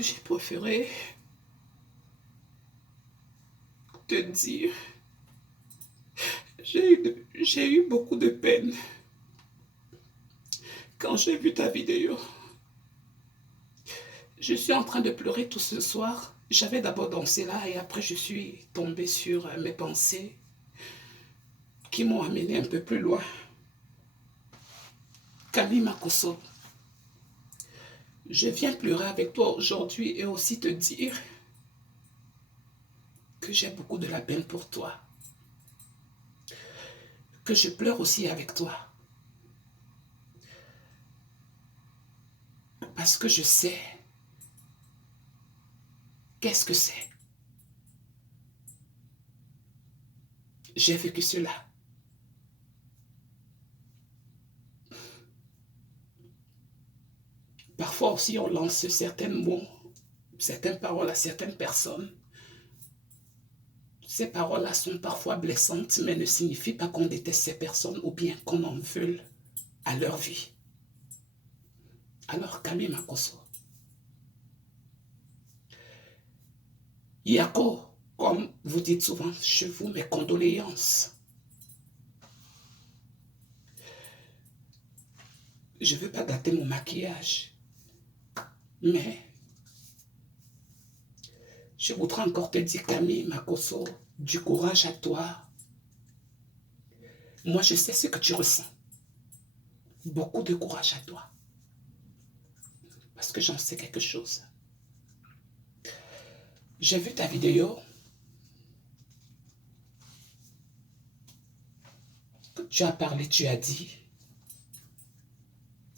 j'ai préféré te dire, j'ai eu beaucoup de peine quand j'ai vu ta vidéo. Je suis en train de pleurer tout ce soir. J'avais d'abord dansé là et après je suis tombée sur mes pensées qui m'ont amené un peu plus loin. Camille Makosso, je viens pleurer avec toi aujourd'hui et aussi te dire que j'ai beaucoup de la peine pour toi. Que je pleure aussi avec toi. Parce que je sais qu'est-ce que c'est. J'ai vécu cela. Parfois aussi, on lance certains mots, certaines paroles à certaines personnes. Ces paroles-là sont parfois blessantes, mais ne signifient pas qu'on déteste ces personnes ou bien qu'on en veuille à leur vie. Alors, Camille Makosso, Yako, comme vous dites souvent chez vous, mes condoléances. Je ne veux pas gâter mon maquillage, mais je voudrais encore te dire, Camille Makosso, du courage à toi. Moi, je sais ce que tu ressens. Beaucoup de courage à toi. Parce que j'en sais quelque chose. J'ai vu ta vidéo. Tu as parlé, tu as dit.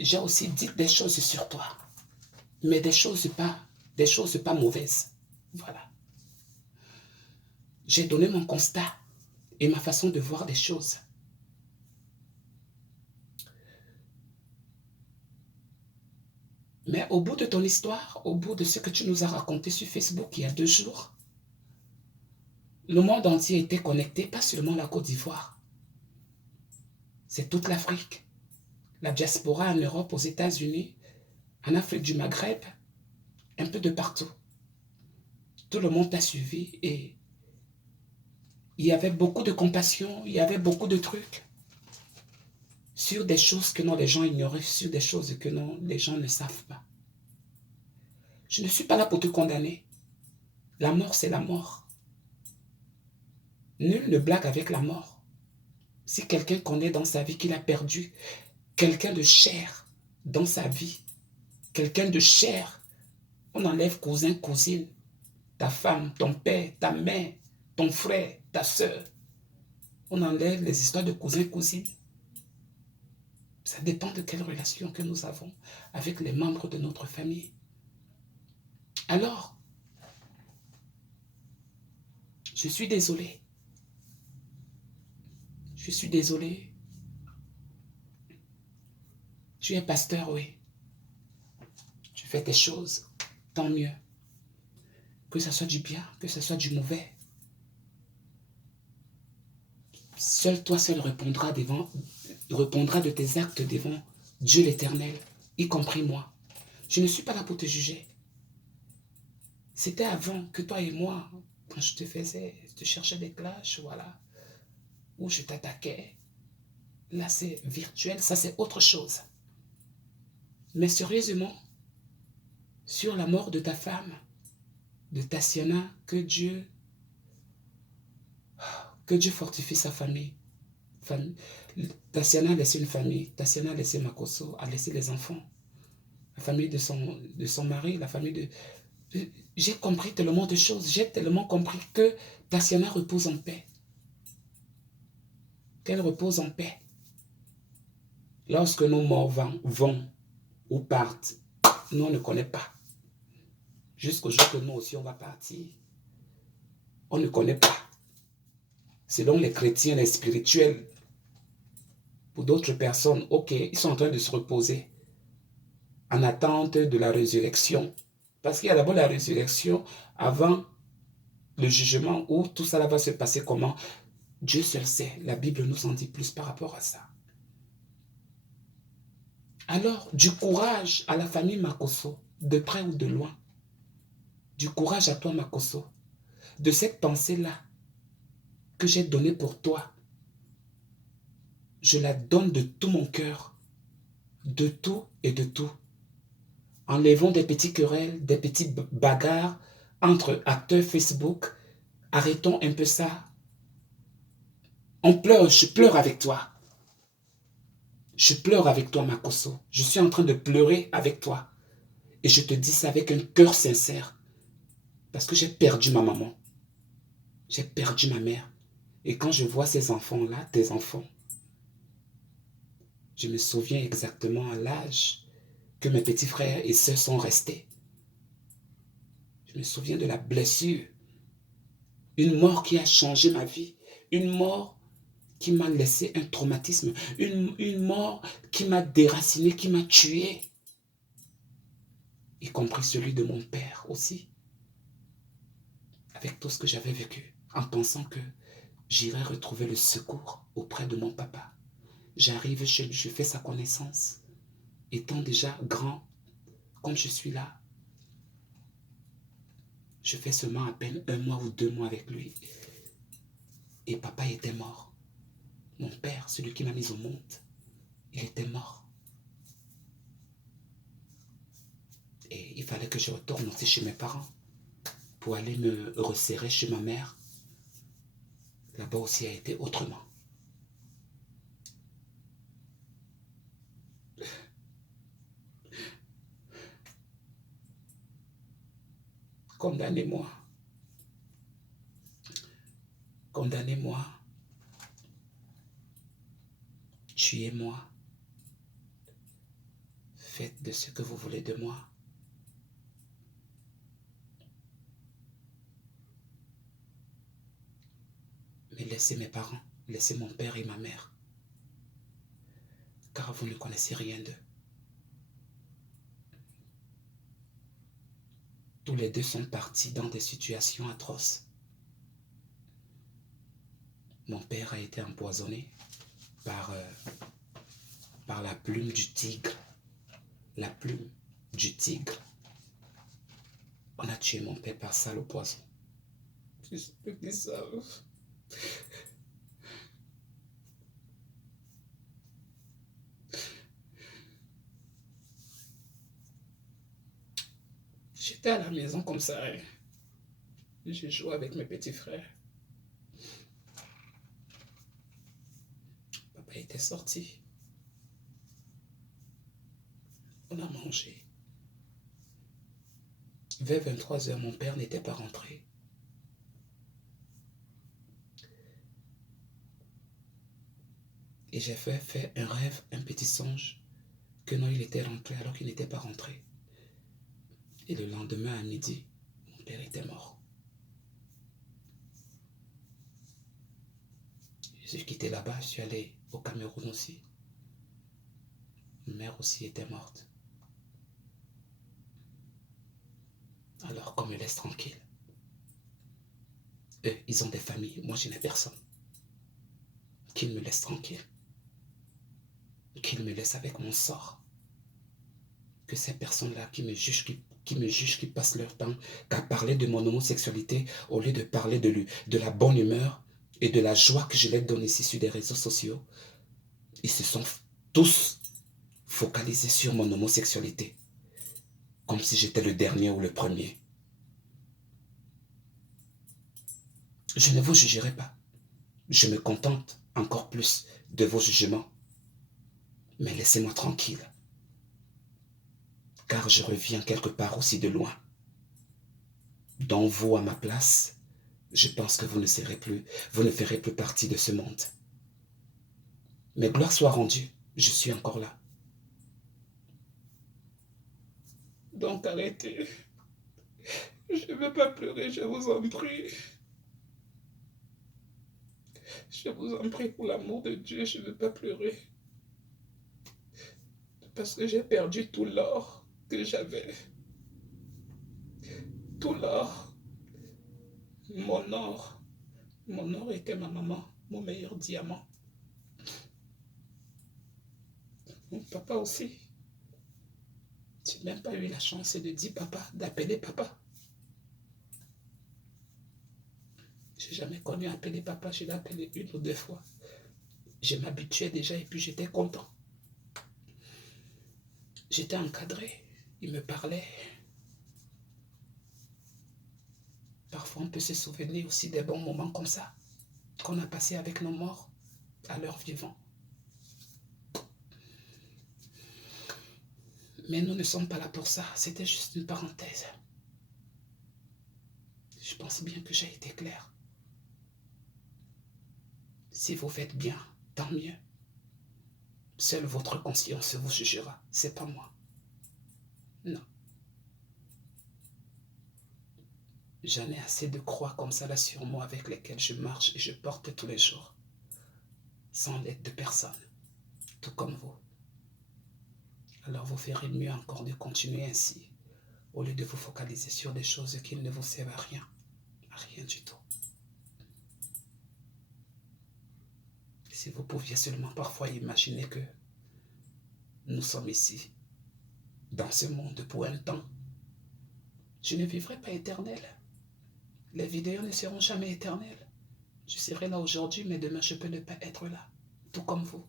J'ai aussi dit des choses sur toi. Mais des choses pas mauvaises. Voilà. J'ai donné mon constat et ma façon de voir des choses. Mais au bout de ton histoire, au bout de ce que tu nous as raconté sur Facebook il y a 2 jours, le monde entier était connecté, pas seulement la Côte d'Ivoire. C'est toute l'Afrique. La diaspora en Europe, aux États-Unis, en Afrique du Maghreb, un peu de partout. Tout le monde t'a suivi et il y avait beaucoup de compassion, il y avait beaucoup de trucs sur des choses que non, les gens ignoraient, sur des choses que non, les gens ne savent pas. Je ne suis pas là pour te condamner. La mort, c'est la mort. Nul ne blague avec la mort. Si quelqu'un connaît dans sa vie qu'il a perdu quelqu'un de cher dans sa vie, quelqu'un de cher, on enlève cousin, cousine, ta femme, ton père, ta mère, ton frère, ta soeur. On enlève les histoires de cousin, cousine. Ça dépend de quelle relation que nous avons avec les membres de notre famille. Alors, je suis désolé. Je suis désolé. Tu es pasteur, oui. Tu fais tes choses, tant mieux. Que ce soit du bien, que ce soit du mauvais. Seul toi seul répondra de tes actes devant Dieu l'Éternel, y compris moi. Je ne suis pas là pour te juger. C'était avant que toi et moi, quand je te cherchais des clashs, voilà, où je t'attaquais. Là, c'est virtuel, ça c'est autre chose. Mais sérieusement, sur la mort de ta femme, de Tatiana, que Dieu fortifie sa famille. Tatiana a laissé une famille, Tatiana a laissé Makosso, a laissé les enfants, la famille de son mari, la famille de... J'ai compris tellement de choses, j'ai tellement compris que Tatiana repose en paix. Qu'elle repose en paix. Lorsque nos morts vont ou partent, nous on ne connaît pas. Jusqu'au jour que nous aussi on va partir, on ne connaît pas. Selon les chrétiens, les spirituels, pour d'autres personnes, ok, ils sont en train de se reposer en attente de la résurrection. Parce qu'il y a d'abord la résurrection avant le jugement où tout ça va se passer comment. Dieu seul sait, la Bible nous en dit plus par rapport à ça. Alors, du courage à la famille Makosso, de près ou de loin. Du courage à toi, Makoso. De cette pensée-là que j'ai donnée pour toi. Je la donne de tout mon cœur. De tout et de tout. Enlevons des petits querelles, des petites bagarres entre acteurs Facebook. Arrêtons un peu ça. On pleure, je pleure avec toi. Je pleure avec toi, Makoso. Je suis en train de pleurer avec toi. Et je te dis ça avec un cœur sincère. Parce que j'ai perdu ma maman. J'ai perdu ma mère. Et quand je vois ces enfants-là, tes enfants, je me souviens exactement à l'âge que mes petits frères et sœurs sont restés. Je me souviens de la blessure. Une mort qui a changé ma vie. Une mort qui m'a laissé un traumatisme. Une mort qui m'a déraciné, qui m'a tué. Y compris celui de mon père aussi. Avec tout ce que j'avais vécu. En pensant que j'irais retrouver le secours auprès de mon papa. J'arrive chez lui, je fais sa connaissance. Étant déjà grand, comme je suis là, je fais seulement à peine 1 mois ou 2 mois avec lui. Et papa était mort. Mon père, celui qui m'a mis au monde, il était mort. Et il fallait que je retourne aussi chez mes parents pour aller me resserrer chez ma mère. Là-bas aussi a été autrement. Condamnez-moi. Condamnez-moi. Tuez-moi. Faites de ce que vous voulez de moi. Mais laissez mes parents, laissez mon père et ma mère. Car vous ne connaissez rien d'eux. Tous les deux sont partis dans des situations atroces. Mon père a été empoisonné par la plume du tigre. La plume du tigre. On a tué mon père par ça, le poison. Je sais que ça. J'étais à la maison comme ça. J'ai joué avec mes petits frères. Papa était sorti. On a mangé. Vers 23 h, mon père n'était pas rentré. Et j'ai fait un rêve, un petit songe, que non, il était rentré alors qu'il n'était pas rentré. Et le lendemain à midi, mon père était mort. Je suis quitté là-bas, je suis allé au Cameroun aussi. Ma mère aussi était morte. Alors qu'on me laisse tranquille. Eux, ils ont des familles, moi je n'ai personne. Qu'ils me laissent tranquille. Qu'ils me laissent avec mon sort. Que ces personnes-là qui me jugent, qui passent leur temps qu'à parler de mon homosexualité au lieu de parler de la bonne humeur et de la joie que je leur donne ici sur les réseaux sociaux, ils se sont tous focalisés sur mon homosexualité. Comme si j'étais le dernier ou le premier. Je ne vous jugerai pas. Je me contente encore plus de vos jugements. Mais laissez-moi tranquille. Car je reviens quelque part aussi de loin. Dans vous, à ma place, je pense que vous ne ferez plus partie de ce monde. Mais gloire soit rendue, je suis encore là. Donc arrêtez. Je ne veux pas pleurer, je vous en prie. Je vous en prie, pour l'amour de Dieu, je ne veux pas pleurer. Parce que j'ai perdu tout l'or que j'avais. Tout l'or. Mon or. Mon or était ma maman, mon meilleur diamant. Mon papa aussi. Tu n'as même pas eu la chance de dire papa, d'appeler papa. Je n'ai jamais connu appeler papa, je l'ai appelé 1 ou 2 fois. Je m'habituais déjà et puis j'étais content. J'étais encadré, il me parlait. Parfois, on peut se souvenir aussi des bons moments comme ça, qu'on a passés avec nos morts à leur vivant. Mais nous ne sommes pas là pour ça, c'était juste une parenthèse. Je pense bien que j'ai été clair. Si vous faites bien, tant mieux. Seule votre conscience vous jugera, c'est pas moi. Non. J'en ai assez de croix comme ça là sur moi avec lesquelles je marche et je porte tous les jours, sans l'aide de personne, tout comme vous. Alors vous ferez mieux encore de continuer ainsi, au lieu de vous focaliser sur des choses qui ne vous servent à rien du tout. Si vous pouviez seulement parfois imaginer que nous sommes ici, dans ce monde pour un temps, je ne vivrai pas éternel. Les vidéos ne seront jamais éternelles. Je serai là aujourd'hui, mais demain je peux ne pas être là, tout comme vous.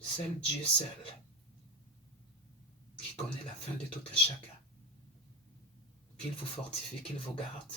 Seul Dieu seul, qui connaît la fin de tout un chacun. Qu'il vous fortifie, qu'il vous garde,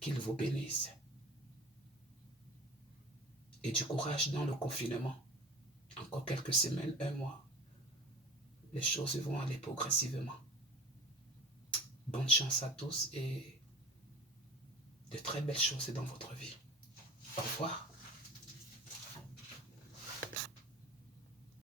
qu'il vous bénisse. Et du courage dans le confinement. Encore quelques semaines, 1 mois, les choses vont aller progressivement. Bonne chance à tous et de très belles choses dans votre vie. Au revoir.